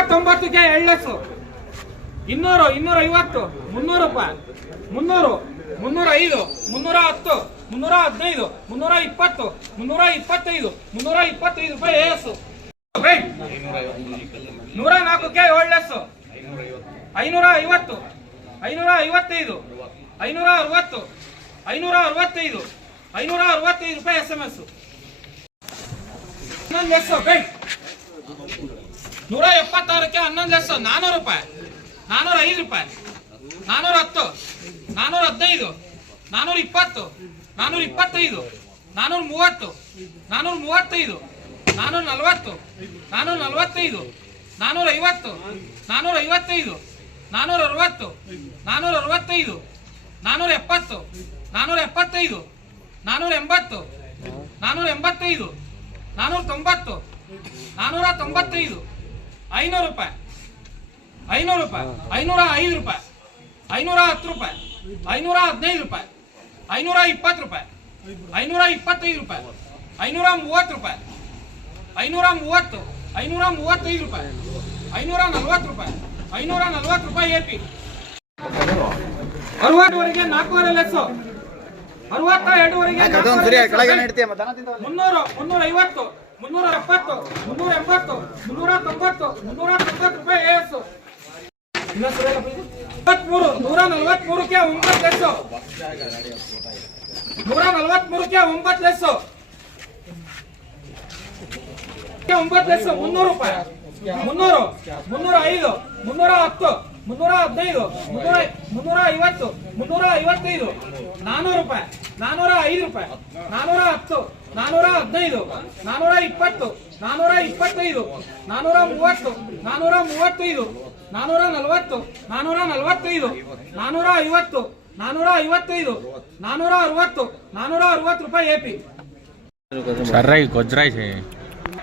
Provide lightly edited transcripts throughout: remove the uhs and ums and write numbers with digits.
99ಕ್ಕೆ 2 less 200 250 300 ರೂಪಾಯಿ 300 305 310 315 320 325 325 ರೂಪಾಯಿ ಏಸು 104ಕ್ಕೆ 7 less 550 555 560 565 565 ರೂಪಾಯಿ SMS 11 ಲೆಸ್ಸು 176ಕ್ಕೆ 11 ಲೆಸ್ಸು 400 ರೂಪಾಯಿ 405 ರೂಪಾಯಿ 410 415 420 425 430 435 440 445 450 455 460 465 470 475 480 485 490 495 500 ರೂಪಾಯಿ 500 ರೂಪಾಯಿ 505 ರೂಪಾಯಿ 510 ರೂಪಾಯಿ 515 ರೂಪಾಯಿ 520 ರೂಪಾಯಿ 525 ರೂಪಾಯಿ 530 ರೂಪಾಯಿ 530 535 ರೂಪಾಯಿ 540 ರೂಪಾಯಿ 540 ರೂಪಾಯಿ AP 60ವರೆಗೆ 4 ಲೆಸ್ಸು 62ವರೆಗೆ 300 350 370 380 390 390 ರೂಪಾಯಿ AS 143ಕ್ಕೆ 9 ಲೆಸ್ಸು 143ಕ್ಕೆ 9 ಲೆಸ್ಸು 9 ಲೆಸ್ಸು 300 ರೂಪಾಯಿ 300 305 310 315 350 355 400 ರೂಪಾಯಿ 405 ರೂಪಾಯಿ 410 415 420 425 430 435 440 445 450 455 460 460 ರೂಪಾಯಿ AP ಸರ್ರಾಯಿ ಗೊಜ್ರಾಯ್ છે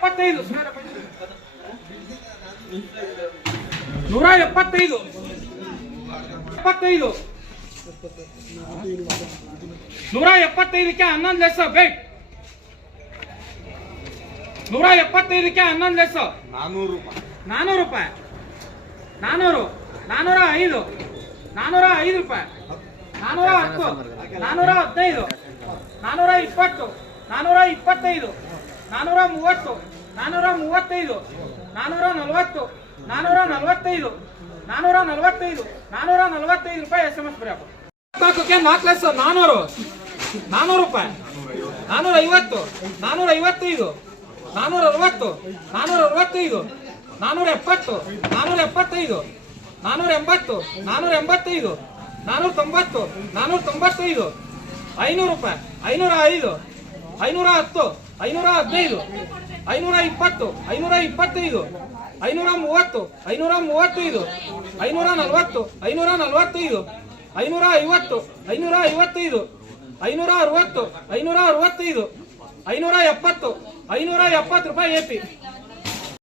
75 175 75 175ಕ್ಕೆ 11 ಲೆಸ್ಸು ಬೇಟ್ 175ಕ್ಕೆ 11 ಲೆಸ್ಸು 400 ರೂಪಾಯಿ 400 405 405 ರೂಪಾಯಿ 410 415 420 425 430 435 440 445 445 445 ರೂಪಾಯಿ SMS ಬರೆಯಪ್ಪ 4ಕ್ಕೆ 4 ಲೆಸ್ಸು 400 400 ರೂಪಾಯಿ 450 455 460 465 470 475 480 485 490 495 500 ರೂಪಾಯಿ 505 510 515 520 525 530 535 540 545 550 555 560 565 570 570 ರೂಪಾಯಿ AP